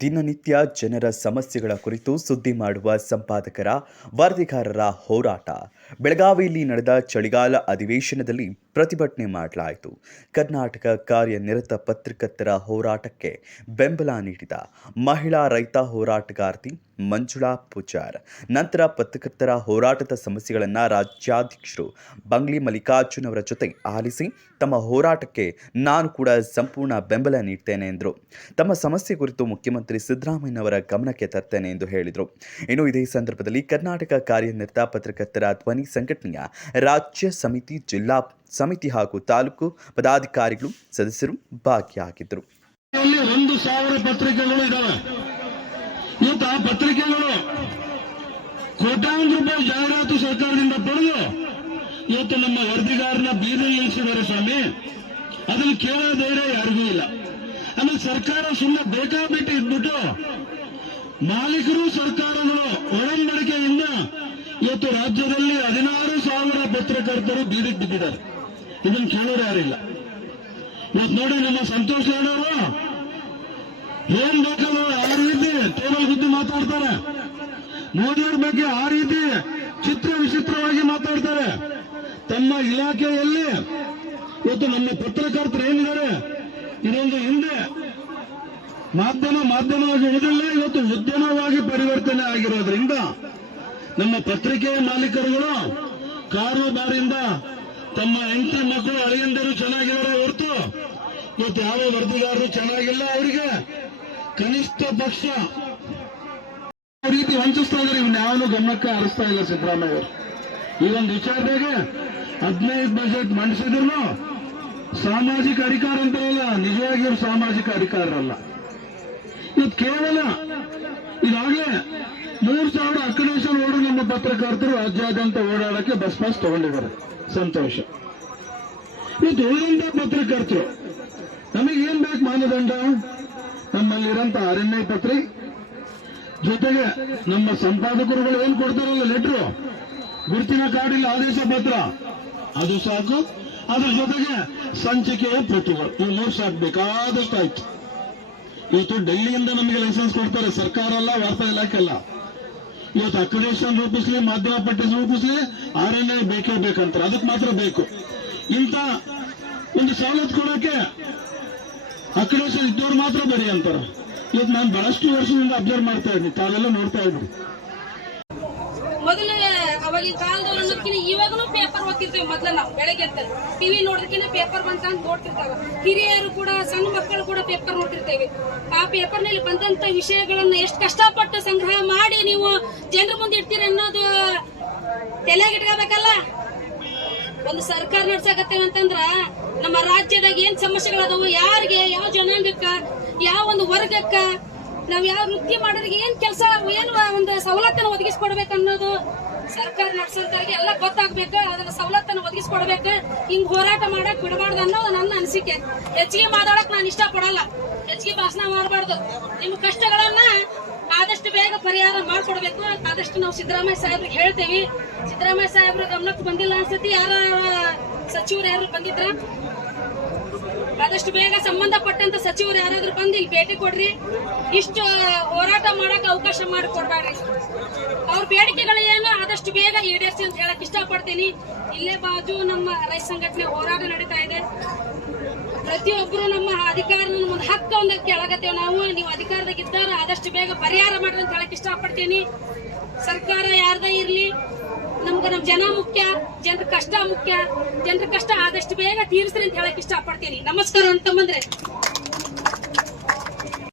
ದಿನನಿತ್ಯ ಜನರ ಸಮಸ್ಯೆಗಳ ಕುರಿತು ಸುದ್ದಿ ಮಾಡುವ ಸಂಪಾದಕರ ವರದಿಗಾರರ ಹೋರಾಟ. ಬೆಳಗಾವಿಯಲ್ಲಿ ನಡೆದ ಚಳಿಗಾಲ ಅಧಿವೇಶನದಲ್ಲಿ ಪ್ರತಿಭಟನೆ ಮಾಡಲಾಯಿತು. ಕರ್ನಾಟಕ ಕಾರ್ಯನಿರತ ಪತ್ರಕರ್ತರ ಹೋರಾಟಕ್ಕೆ ಬೆಂಬಲ ನೀಡಿದ ಮಹಿಳಾ ರೈತ ಹೋರಾಟಗಾರ್ತಿ ಮಂಜುಳಾ ಪೂಜಾರ್ ನಂತರ ಪತ್ರಕರ್ತರ ಹೋರಾಟದ ಸಮಸ್ಯೆಗಳನ್ನು ರಾಜ್ಯಾಧ್ಯಕ್ಷರು ಬಂಗ್ಲಿ ಮಲ್ಲಿಕಾರ್ಜುನ್ ಅವರ ಜೊತೆ ಆಲಿಸಿ ತಮ್ಮ ಹೋರಾಟಕ್ಕೆ ನಾನು ಕೂಡ ಸಂಪೂರ್ಣ ಬೆಂಬಲ ನೀಡ್ತೇನೆ ಎಂದರು. ತಮ್ಮ ಸಮಸ್ಯೆ ಕುರಿತು ಮುಖ್ಯಮಂತ್ರಿ ಸಿದ್ದರಾಮಯ್ಯನವರ ಗಮನಕ್ಕೆ ತರ್ತೇನೆ ಎಂದು ಹೇಳಿದರು. ಇನ್ನು ಇದೇ ಸಂದರ್ಭದಲ್ಲಿ ಕರ್ನಾಟಕ ಕಾರ್ಯನಿರತ ಪತ್ರಕರ್ತರ ಧ್ವನಿ ಸಂಘಟನೆಯ ರಾಜ್ಯ ಸಮಿತಿ, ಜಿಲ್ಲಾ ಸಮಿತಿ ಹಾಗೂ ತಾಲೂಕು ಪದಾಧಿಕಾರಿಗಳು, ಸದಸ್ಯರು ಭಾಗಿಯಾಗಿದ್ದರು. 1,000 ಪತ್ರಿಕೆಗಳು ಇದಾವೆ. ಇವತ್ತು ಆ ಪತ್ರಿಕೆಗಳು ಕೋಟ್ಯಾಂತರ ರೂಪಾಯಿ ಜಾಹೀರಾತು ಸರ್ಕಾರದಿಂದ ಪಡೆದು ಇವತ್ತು ನಮ್ಮ ವರದಿಗಾರನ ಬೀದಿಗೆ ಇಳಿಸಿದ್ದಾರೆ ಸ್ವಾಮಿ. ಅದನ್ನು ಕೇಳೋ ಧೈರ್ಯ ಯಾರಿಗೂ ಇಲ್ಲ. ಆಮೇಲೆ ಸರ್ಕಾರ ಸುಮ್ಮನೆ ಬೇಕಾಬಿಟ್ಟು ಇದ್ಬಿಟ್ಟು ಮಾಲೀಕರು ಸರ್ಕಾರಗಳು ಒಡಂಬಡಿಕೆಯಿಂದ ಇವತ್ತು ರಾಜ್ಯದಲ್ಲಿ 16,000 ಪತ್ರಕರ್ತರು ಬೀದಿಗೆ ಬಿದ್ದಿದ್ದಾರೆ. ಇದನ್ನು ಕೇಳೋರು ಯಾರಿಲ್ಲ. ಇವತ್ತು ನೋಡಿ ನಮ್ಮ ಸಂತೋಷ್ ಹೇಳೋರು ಏನ್ ಬೇಕಲ್ಲ ಆ ರೀತಿ ಟೇಬಲ್ ಗುದ್ದಿ ಮಾತಾಡ್ತಾರೆ. ಮೋದಿಯವ್ರ ಬಗ್ಗೆ ಆ ರೀತಿ ಚಿತ್ರ ವಿಚಿತ್ರವಾಗಿ ಮಾತಾಡ್ತಾರೆ. ತಮ್ಮ ಇಲಾಖೆಯಲ್ಲಿ ಇವತ್ತು ನಮ್ಮ ಪತ್ರಕರ್ತರು ಏನಿದ್ದಾರೆ, ಇದೊಂದು ಹಿಂದೆ ಮಾಧ್ಯಮವಾಗಿ ಉಳಿದಿಲ್ಲ, ಇವತ್ತು ಉದ್ಯಮವಾಗಿ ಪರಿವರ್ತನೆ ಆಗಿರೋದ್ರಿಂದ ನಮ್ಮ ಪತ್ರಿಕೆಯ ಮಾಲೀಕರುಗಳು ಕಾರುಬಾರಿಂದ ತಮ್ಮ ಹೆಂಡತಿ ಮಕ್ಕಳು ಅಳಿಯಂದರು ಚೆನ್ನಾಗಿದ್ದಾರೆ ಹೊರತು ಇವತ್ತು ಯಾವ ವರದಿಗಾರರು ಚೆನ್ನಾಗಿಲ್ಲ. ಅವರಿಗೆ ಕನಿಷ್ಠ ಪಕ್ಷ ರೀತಿ ವಂಚಿಸ್ತಾ ಇದ್ದಾರೆ. ಇನ್ಯಾವನು ಗಮನಕ್ಕೆ ಹರಿಸ್ತಾ ಇಲ್ಲ ಸಿದ್ದರಾಮಯ್ಯ ಅವರು. ಈ ಒಂದು ವಿಚಾರದಾಗ 15 ಬಜೆಟ್ ಮಂಡಿಸಿದ್ರು ಸಾಮಾಜಿಕ ಅಧಿಕಾರ ಅಂತಾರಲ್ಲ, ನಿಜವಾಗಿ ಅವರು ಸಾಮಾಜಿಕ ಅಧಿಕಾರರಲ್ಲ. ಇವತ್ತು ಕೇವಲ ಇದಾಗಲೇ 3,000 ಅಕ್ರಿಡೇಷನ್ ಓಡು ನಮ್ಮ ಪತ್ರಕರ್ತರು ರಾಜ್ಯಾದ್ಯಂತ ಓಡಾಡಕ್ಕೆ ಬಸ್ ಪಾಸ್ ತಗೊಂಡಿದ್ದಾರೆ. ಸಂತೋಷ. ಇವತ್ತು ಉಳಿದಂತ ಪತ್ರಕರ್ತರು ನಮಗೇನ್ ಬೇಕು ಮಾನದಂಡ? ನಮ್ಮಲ್ಲಿರಂತ RNI ಪತ್ರಿ ಜೊತೆಗೆ ನಮ್ಮ ಸಂಪಾದಕರುಗಳು ಏನ್ ಕೊಡ್ತಾರಲ್ಲ ಲೆಟ್ರು, ಗುರುತಿನ ಕಾರ್ಡ್ ಇಲ್ಲ, ಆದೇಶ ಪತ್ರ, ಅದು ಸಾಕು. ಅದ್ರ ಜೊತೆಗೆ ಸಂಚಿಕೆಯ ಪ್ರತಿಗಳು, ಇವು 3 ಸಾಕು, ಬೇಕಾದಷ್ಟು ಆಯ್ತು. ಇವತ್ತು ಡೆಲ್ಲಿಯಿಂದ ನಮಗೆ ಲೈಸೆನ್ಸ್ ಕೊಡ್ತಾರೆ, ಸರ್ಕಾರ ಅಲ್ಲ, ವಾರ್ತಾ ಇಲಾಖೆ ಅಲ್ಲ. ಇವತ್ತು ಅಕ್ರಿಡೇಷನ್ ರೂಪಿಸ್ಲಿ, ಮಾಧ್ಯಮ ಪಟ್ಟಿ ರೂಪಿಸ್ಲಿ, RNI ಬೇಕೇ ಬೇಕಂತಾರೆ. ಅದಕ್ಕೆ ಮಾತ್ರ ಬೇಕು. ಇಂಥ ಒಂದು ಸವಲತ್ತು ಕೊಡೋಕೆ ಅಕ್ರಿಡೇಷನ್ ಇದ್ದವ್ರು ಮಾತ್ರ ಬರೀ ಅಂತಾರೆ. ಇವತ್ತು ನಾನು ಬಹಳಷ್ಟು ವರ್ಷದಿಂದ ಅಬ್ಸರ್ವ್ ಮಾಡ್ತಾ ಇದ್ದೀನಿ, ತಾವೆಲ್ಲ ನೋಡ್ತಾ ಇದ್ರಿ. ಮೊದಲು ಅವಾಗಿನ ಕಾಲದವ್ರು ಇವಾಗಲೂ ಪೇಪರ್ ಓದ್ತಿರ್ತೇವೆ. ಮೊದಲು ನಾವು ಬೆಳಗ್ಗೆ ಟಿವಿ ನೋಡೋದಕ್ಕಿಂತ ಪೇಪರ್ ಬಂತ ಅಂತ ನೋಡ್ತಿರ್ತಾವ. ಹಿರಿಯರು ಕೂಡ, ಸಣ್ಣ ಮಕ್ಕಳು ಕೂಡ ಪೇಪರ್ ನೋಡ್ತಿರ್ತೇವೆ. ಆ ಪೇಪರ್ ನಲ್ಲಿ ಬಂದಂತ ವಿಷಯಗಳನ್ನ ಎಷ್ಟು ಕಷ್ಟಪಟ್ಟು ಸಂಗ್ರಹ ಮಾಡಿ ನೀವು ಜನರ ಮುಂದೆ ಇಡ್ತೀರಿ ಅನ್ನೋದು ತಲೆಗೆ ಇಟ್ಕೋಬೇಕಲ್ಲ. ಒಂದು ಸರ್ಕಾರ ನಡ್ಸಕತ್ತೇವೆ ಅಂತಂದ್ರ ನಮ್ಮ ರಾಜ್ಯದಾಗ ಏನ್ ಸಮಸ್ಯೆಗಳದಾವು, ಯಾರಿಗೆ, ಯಾವ ಜನಾಂಗಕ್ಕ, ಯಾವ ಒಂದು ವರ್ಗಕ್ಕ, ನಾವ್ ಯಾವ ವೃತ್ತಿ ಮಾಡೋರಿಗೆ ಏನ್ ಕೆಲಸ, ಏನು ಒಂದು ಸವಲತ್ತನ್ನು ಒದಗಿಸ್ಕೊಡ್ಬೇಕು ಅನ್ನೋದು ಸರ್ಕಾರ ನಡೆಸೋರಿಗೆ ಎಲ್ಲ ಗೊತ್ತಾಗ್ಬೇಕು. ಅದನ್ನ ಸವಲತ್ತನ್ನು ಒದಗಿಸ್ಕೊಡ್ಬೇಕು. ಹಿಂಗ್ ಹೋರಾಟ ಮಾಡಕ್ ಬಿಡಬಾರ್ದು ಅನ್ನೋದು ನನ್ನ ಅನಿಸಿಕೆ. ಹೆಚ್ಚಿಗೆ ಮಾತಾಡಕ್ ನಾನು ಇಷ್ಟಪಡಲ್ಲ, ಹೆಚ್ಚಿಗೆ ಭಾಷಣ ಮಾಡಬಾರ್ದು. ನಿಮ್ಮ ಕಷ್ಟಗಳನ್ನ ಆದಷ್ಟು ಬೇಗ ಪರಿಹಾರ ಮಾಡ್ಕೊಡ್ಬೇಕು. ಆದಷ್ಟು ನಾವು ಸಿದ್ದರಾಮಯ್ಯ ಸಾಹೇಬ್ರಿಗೆ ಹೇಳ್ತೇವಿ. ಸಿದ್ದರಾಮಯ್ಯ ಸಾಹೇಬ್ರ ಗಮನಕ್ಕೆ ಬಂದಿಲ್ಲ ಅನ್ಸತಿ, ಯಾರ ಸಚಿವರು ಯಾರು ಬಂದಿದ್ರ, ಆದಷ್ಟು ಬೇಗ ಸಂಬಂಧಪಟ್ಟಂತ ಸಚಿವರು ಯಾರಾದ್ರೂ ಬಂದು ಇಲ್ಲಿ ಭೇಟಿ ಕೊಡ್ರಿ. ಇಷ್ಟು ಹೋರಾಟ ಮಾಡಕ್ ಅವಕಾಶ ಮಾಡಿ ಕೊಡ್ಬೇಡ್ರಿ. ಅವ್ರ ಬೇಡಿಕೆಗಳು ಏನು ಆದಷ್ಟು ಬೇಗ ಈಡೇರಿಸಿ ಅಂತ ಹೇಳಕ್ ಇಷ್ಟಪಡ್ತೀನಿ. ಇಲ್ಲೇ ಬಾಜು ನಮ್ಮ ರೈತ ಸಂಘಟನೆ ಹೋರಾಟ ನಡೀತಾ ಇದೆ. ಪ್ರತಿಯೊಬ್ಬರು ನಮ್ಮ ಅಧಿಕಾರ, ಒಂದು ಹಕ್ಕ ಒಂದು ಕೇಳಾಗತ್ತೇವೆ ನಾವು. ನೀವು ಅಧಿಕಾರದಾಗ ಇದ್ದಾರ ಆದಷ್ಟು ಬೇಗ ಪರಿಹಾರ ಮಾಡ್ರಿ ಅಂತ ಹೇಳಕ್ ಇಷ್ಟಪಡ್ತೀನಿ. ಸರ್ಕಾರ ಯಾರ್ದೇ ಇರ್ಲಿ, ನಮ್ಗೆ ನಮ್ ಜನ ಮುಖ್ಯ, ಜನರ ಕಷ್ಟ ಮುಖ್ಯ. ಜನರ ಕಷ್ಟ ಆದಷ್ಟು ಬೇಗ ತೀರಿಸ್ರಿ ಅಂತ ಹೇಳಕ್ ಇಷ್ಟಪಡ್ತೀನಿ. ನಮಸ್ಕಾರ ಅಂತ ಬಂದ್ರೆ